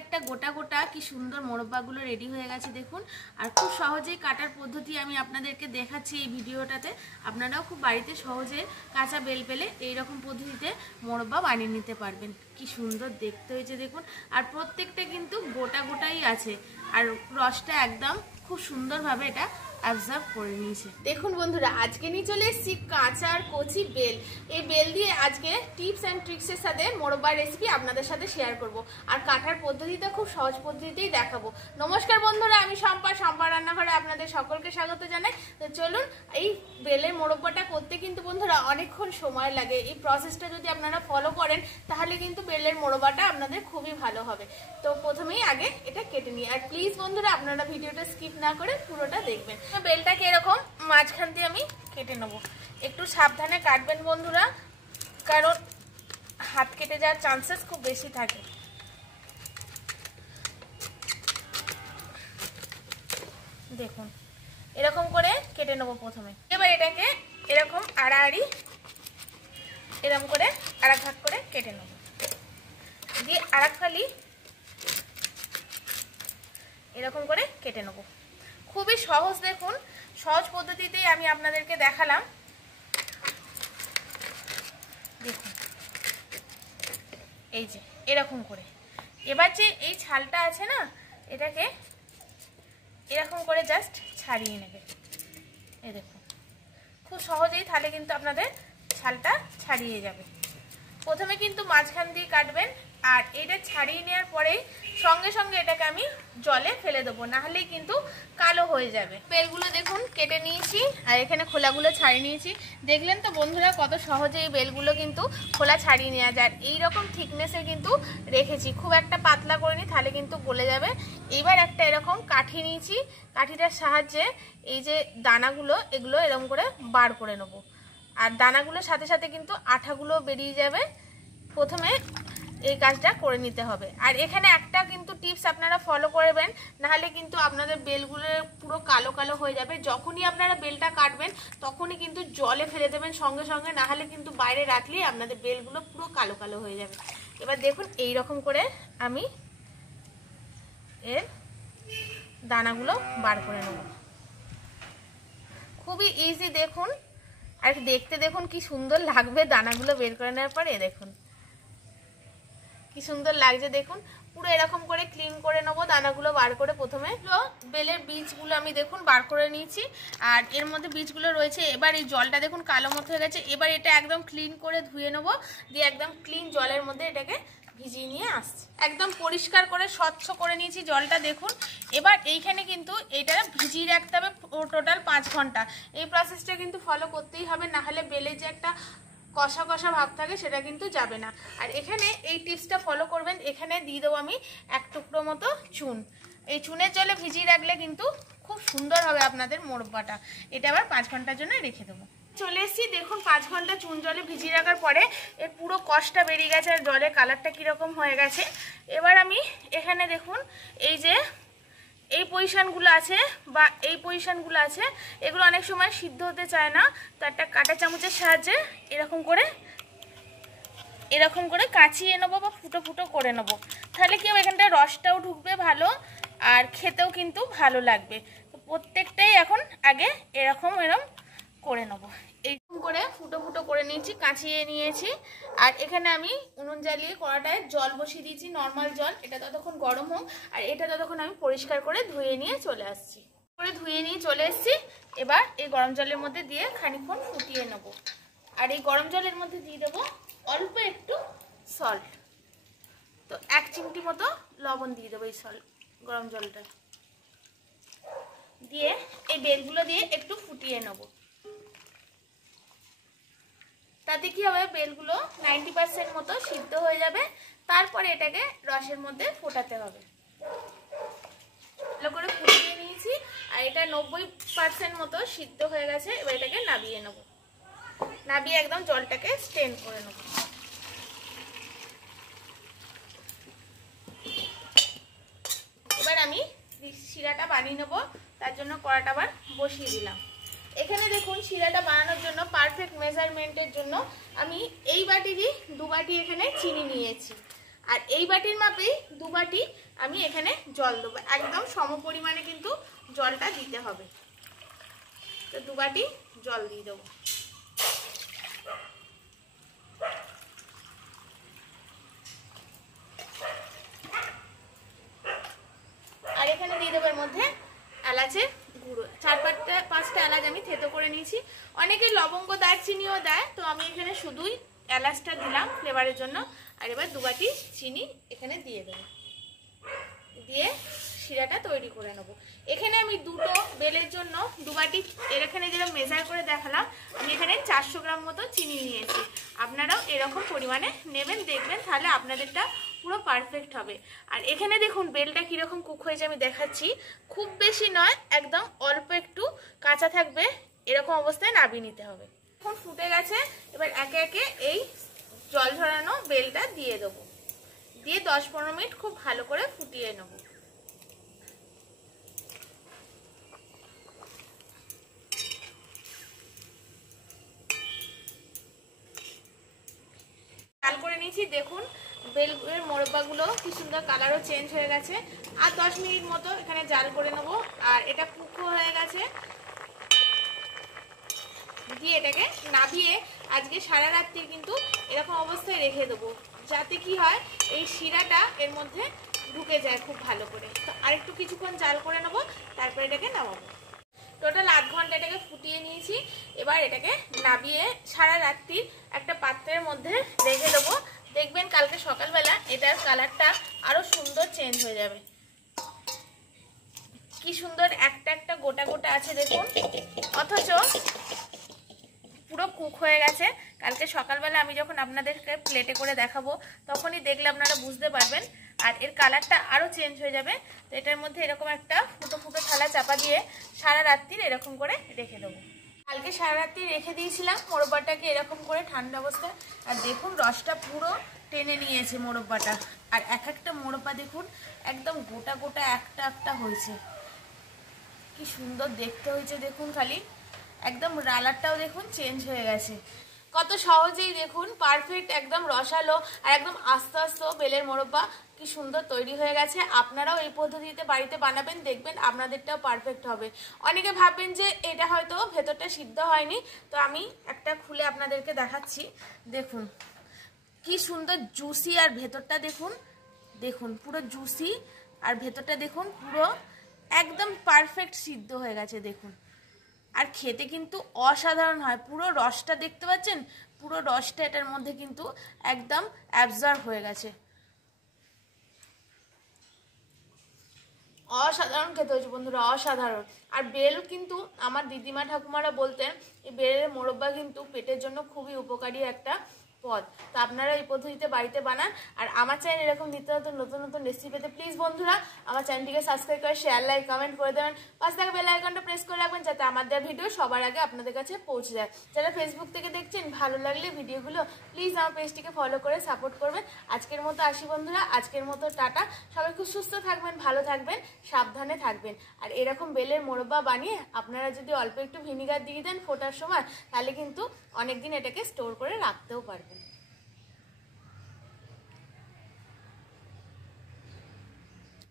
একটা একটা গোটা গোটা কি সুন্দর মোরব্বাগুলো রেডি হয়ে গেছে দেখুন। আর খুব সহজেই কাটার পদ্ধতি আমি আপনাদেরকে দেখাচ্ছি এই ভিডিওটাতে। আপনারাও খুব বাড়িতে সহজে কাঁচা বেল পেলে এইরকম পদ্ধতিতে মোরব্বা বানিয়ে নিতে পারবেন। কি সুন্দর দেখতে হয়েছে দেখুন। আর প্রত্যেকটা কিন্তু গোটা গোটাই আছে, আর রসটা একদম খুব সুন্দরভাবে এটা অবজার্ভ করে নিয়েছে। দেখুন বন্ধুরা, আজকে নিয়ে চলে এসেছি কাঁচা আর কচি বেল। এই বেল দিয়ে আজকে টিপস অ্যান্ড ট্রিক্সের সাথে মোরব্বার রেসিপি আপনাদের সাথে শেয়ার করব, আর কাটার পদ্ধতিটা খুব সহজ পদ্ধতিতেই দেখাবো। নমস্কার বন্ধুরা, আমি শম্পা রান্নাঘরে আপনাদের সকলকে স্বাগত জানাই। তো চলুন, এই বেলের মোরব্বাটা করতে কিন্তু বন্ধুরা অনেকক্ষণ সময় লাগে। এই প্রসেসটা যদি আপনারা ফলো করেন তাহলে কিন্তু বেলের মোরব্বাটা আপনাদের খুবই ভালো হবে। তো প্রথমেই আগে এটা কেটে নিই, আর প্লিজ বন্ধুরা আপনারা ভিডিওটা স্কিপ না করে পুরোটা দেখবেন। বেলটাকে এরকম মাঝখান দিয়ে আমি কেটে নেব। একটু সাবধানে কাটবেন বন্ধুরা, কারণ হাত কেটে যাওয়ার চান্সেস খুব বেশি থাকে। দেখুন এরকম করে কেটে নেব প্রথমে। এবার এটাকে এরকম আড়াআড়ি এরকম করে আরেক ভাগ করে কেটে নেব, দিয়ে আরেক ফালি এরকম করে কেটে নেব। খুবই সহজ, দেখুন সহজ পদ্ধতিতেই আমি আপনাদেরকে দেখালাম। দেখুন এই যে এরকম করে। এবার যে এই ছালটা আছে না, এটাকে এরকম করে জাস্ট ছাড়িয়ে নেবে। এই দেখুন খুব সহজেই, তাহলে কিন্তু আপনাদের ছালটা ছাড়িয়ে যাবে। প্রথমে কিন্তু মাঝখান দিয়ে কাটবেন, আর এটা ছাড়িয়ে নেওয়ার পরেই সঙ্গে সঙ্গে এটাকে আমি জলে ফেলে দেবো, নাহলেই কিন্তু কালো হয়ে যাবে। বেলগুলো দেখুন কেটে নিয়েছি, আর এখানে খোলাগুলো ছাড়িয়ে নিয়েছি। দেখলেন তো বন্ধুরা কত সহজে এই বেলগুলো কিন্তু খোলা ছাড়িয়ে নেওয়া যায়। এইরকম থিকনেসে কিন্তু রেখেছি, খুব একটা পাতলা করিনি, তাহলে কিন্তু গলে যাবে। এবার একটা এরকম কাঠি নিয়েছি, কাঠিটার সাহায্যে এই যে দানাগুলো এগুলো এরকম করে বার করে নেবো, আর দানাগুলোর সাথে সাথে কিন্তু আঠাগুলো বেরিয়ে যাবে। প্রথমে এই কাজটা করে নিতে হবে। আর এখানে একটা কিন্তু টিপস আপনারা ফলো করবেন, নাহলে কিন্তু আপনাদের বেলগুলো পুরো কালো কালো হয়ে যাবে। যখনই আপনারা বেলটা কাটবেন তখনই কিন্তু জলে ফেলে দেবেন সঙ্গে সঙ্গে, নাহলে কিন্তু বাইরে রাখলেই আপনাদের বেলগুলো পুরো কালো কালো হয়ে যাবে। এবার দেখুন এই রকম করে আমি এর দানাগুলো বার করে নেব। খুবই ইজি দেখুন, আর দেখতে দেখুন কি সুন্দর লাগবে দানাগুলো বের করে নেওয়ার পরে। দেখুন কি সুন্দর লাগছে, দেখুন পুরো এরকম করে ক্লিন করে নেবো দানাগুলো বার করে। প্রথমে বেলের বীজগুলো আমি দেখুন বার করে নিয়েছি, আর এর মধ্যে বীজগুলো রয়েছে। এবার এই জলটা দেখুন কালো মতো হয়ে গেছে। এবার এটা একদম ক্লিন করে ধুয়ে নেবো, দিয়ে একদম ক্লিন জলের মধ্যে এটাকে ভিজিয়ে নিয়ে আসছি। একদম পরিষ্কার করে স্বচ্ছ করে নিয়েছি জলটা দেখুন। এবার এইখানে কিন্তু এটা ভিজিয়ে রাখতে হবে টোটাল 5 ঘন্টা। এই প্রসেসটা কিন্তু ফলো করতেই হবে, নাহলে বেলে যে একটা কষা কষা ভাব থাকে সেটা কিন্তু যাবে না। আর এখানে এই টিপসটা ফলো করবেন। এখানে দিয়ে দেবো আমি 1 টুকরো মতো চুন। এই চুনের জলে ভিজিয়ে রাখলে কিন্তু খুব সুন্দর হবে আপনাদের মোরব্বাটা। এটা আবার 5 ঘন্টার জন্য রেখে দেবো। চলে এসেছি, দেখুন 5 ঘন্টা চুন জলে ভিজিয়ে রাখার পরে এর পুরো কষটা বেরিয়ে গেছে, আর জলের কালারটা কীরকম হয়ে গেছে। এবার আমি এখানে দেখুন এই যে এই পজিশানগুলো আছে বা এই পজিশানগুলো আছে, এগুলো অনেক সময় সিদ্ধ হতে চায় না। তো একটা কাঁটা চামচের সাহায্যে এরকম করে কাচিয়ে নেবো বা ফুটো ফুটো করে নেবো, তাহলে কি হবে এখানটা রসটাও ঢুকবে ভালো, আর খেতেও কিন্তু ভালো লাগবে। তো প্রত্যেকটাই এখন আগে এরকম করে নেবো। এইরকম করে ফুটো ফুটো করে নিয়েছি, কাচিয়ে নিয়েছি। আর এখানে আমি উনুন জ্বালিয়ে কড়াটায় জল বসিয়ে দিয়েছি, নর্মাল জল। এটা ততক্ষণ গরম হোক, আর এটা ততক্ষণ আমি পরিষ্কার করে ধুয়ে নিয়ে চলে আসছি। ধুয়ে নিয়ে চলে এসেছি। এবার এই গরম জলের মধ্যে দিয়ে খানিকক্ষণ ফুটিয়ে নেব। আর এই গরম জলের মধ্যে দিয়ে দেবো অল্প একটু সল্ট। তো 1 চিমটি মতো লবণ দিয়ে দেবো এই গরম জলটা দিয়ে। এই বেলগুলো দিয়ে একটু ফুটিয়ে নেব। তাতে কি হবে, বেলগুলো 90% মতো সিদ্ধ হয়ে যাবে। তারপরে এটাকে রসের মধ্যে ফোটাতে হবে। ভালো করে ফুটিয়ে নিয়েছি, আর এটা 90% মতো সিদ্ধ হয়ে গেছে। এবার এটাকে নাবিয়ে নেব, নাবিয়ে একদম জলটাকে স্ট্রেন করে নেব। এবার আমি শিরাটা বানিয়ে নেব, তার জন্য কড়াটা আবার বসিয়ে দিলাম। এখানে দেখুন শিরাটা বানানোর জন্য পারফেক্ট মেজারমেন্টের জন্য আমি এই বাটিরই 2 বাটি এখানে চিনি নিয়েছি, আর এই বাটির মাপেই 2 বাটি আমি এখানে জল দেবো, একদম সম পরিমাণে কিন্তু জলটা দিতে হবে। তো 2 বাটি জল দিয়ে দেবো। আর এখানে দিয়ে দেবো এর মধ্যে এলাচের গুঁড়ো, 4-5টা এলাচ আমি থেতো করে নিয়েছি। অনেকে লবঙ্গ দারচিনিও দেয়, তো আমি এখানে শুধুই এলাচটা দিলাম ফ্লেভারের জন্য। আর এবার 2 বাটি চিনি এখানে দিয়ে দেবো, দিয়ে শিরাটা তৈরি করে নেব। এখানে আমি দুটো বেলের জন্য 2 বাটি, এখানে যেরকম মেজার করে দেখালাম, আমি এখানে 400 গ্রাম মতো চিনি নিয়েছি। আপনারাও এরকম পরিমাণে নেবেন, দেখবেন তাহলে আপনাদেরটা পুরো পারফেক্ট হবে। আর এখানে দেখুন বেলটা কীরকম কুক হয়েছে আমি দেখাচ্ছি, খুব বেশি নয়, একদম অল্প একটু কাঁচা থাকবে, এরকম অবস্থায় নামিয়ে নিতে হবে। এখন ফুটে গেছে, এবার একে একে এই জল ঝরানো বেলটা দিয়ে দেবো, দিয়ে 10-15 মিনিট খুব ভালো করে ফুটিয়ে নেব। জাল করে নিয়েছি, দেখুন বেলের মোরব্বাগুলো কি সুন্দর কালারও চেঞ্জ হয়ে গেছে। আর 10 মিনিট মতো এখানে জাল করে নেব। আর এটা কুকও হয়ে গেছে, দিয়ে এটাকে নামিয়ে আজকে সারা রাত্রি কিন্তু এরকম অবস্থায় রেখে দেবো, যাতে কি হয় এই শিরাটা এর মধ্যে ঢুকে যায় খুব ভালো করে। তো আরেকটু কিছুক্ষণ জাল করে নেবো, তারপর এটাকে নামাবো। টোটাল 8 ঘন্টা এটাকে ফুটিয়ে নিয়েছি। এবার এটাকে নামিয়ে সারা রাত্রি একটা পাত্রের মধ্যে রেখে দেবো। দেখবেন কালকে সকালবেলা এটার কালারটা আরো সুন্দর চেঞ্জ হয়ে যাবে। কি সুন্দর একটা একটা গোটা গোটা আছে দেখুন, অথচ পুরো কুক হয়ে গেছে। কালকে সকালবেলা আমি যখন আপনাদেরকে প্লেটে করে দেখাবো তখনই দেখলে আপনারা বুঝতে পারবেন, আর এর কালারটা আরও চেঞ্জ হয়ে যাবে। তো এটার মধ্যে এরকম একটা ফুটো ফুটো থালা চাপা দিয়ে সারা রাত্রি এরকম করে রেখে দেবো। কালকে সারা রাত্রি রেখে দিয়েছিলাম মোরব্বাটাকে এরকম করে ঠান্ডা অবস্থায়, আর দেখুন রসটা পুরো টেনে নিয়েছে মোরব্বাটা। আর এক একটা মোরব্বা দেখুন একদম গোটা গোটা একটা একটা হয়েছে, কি সুন্দর দেখতে হয়েছে দেখুন, খালি একদম রালারটাও দেখুন চেঞ্জ হয়ে গেছে। কত সহজেই দেখুন পারফেক্ট একদম রসালো আর একদম আস্তে আস্তে বেলের মোরব্বা কি সুন্দর তৈরি হয়ে গেছে। আপনারাও এই পদ্ধতিতে বাড়িতে বানাবেন, দেখবেন আপনাদেরটাও পারফেক্ট হবে। অনেকে ভাববেন যে এটা হয়তো ভেতরটা সিদ্ধ হয়নি, তো আমি একটা খুলে আপনাদেরকে দেখাচ্ছি। দেখুন কি সুন্দর জুসি, আর ভেতরটা দেখুন, দেখুন পুরো জুসি, আর ভেতরটা দেখুন পুরো একদম পারফেক্ট সিদ্ধ হয়ে গেছে দেখুন। আর খেতে কিন্তু অসাধারণ হয়, পুরো রসটা দেখতে পাচ্ছেন, পুরো রসটা এটার মধ্যে কিন্তু একদম অ্যাবজর্ব হয়ে গেছে। অসাধারণ খেতে হয়েছে বন্ধুরা, অসাধারণ। আর বেল কিন্তু আমার দিদিমা ঠাকুমারা বলতেন এই বেলের মোরব্বা কিন্তু পেটের জন্য খুবই উপকারী একটা পদ। তো আপনারা এই পদ্ধতিতে বাড়িতে বানান। আর আমার চ্যানেল এরকম নিত্য নতুন নতুন রেসিপি পেতে প্লিজ বন্ধুরা আমার চ্যানেলটিকে সাবস্ক্রাইব করে শেয়ার লাইক কমেন্ট করে দেবেন, পাশে থাকা বেল আইকনটা প্রেস করে রাখবেন যাতে আমাদের ভিডিও সবার আগে আপনাদের কাছে পৌঁছে যায়। যারা ফেসবুক থেকে দেখছেন ভালো লাগলে ভিডিওগুলো প্লিজ আমার পেজটিকে ফলো করে সাপোর্ট করবেন। আজকের মতো আসি বন্ধুরা, আজকের মতো টাটা। সবাই খুব সুস্থ থাকবেন, ভালো থাকবেন, সাবধানে থাকবেন। আর এরকম বেলের মোরব্বা বানিয়ে আপনারা যদি অল্প একটু ভিনিগার দিয়ে দেন ফোটার সময়, তাহলে কিন্তু অনেকদিন এটাকে স্টোর করে রাখতেও পারবেন।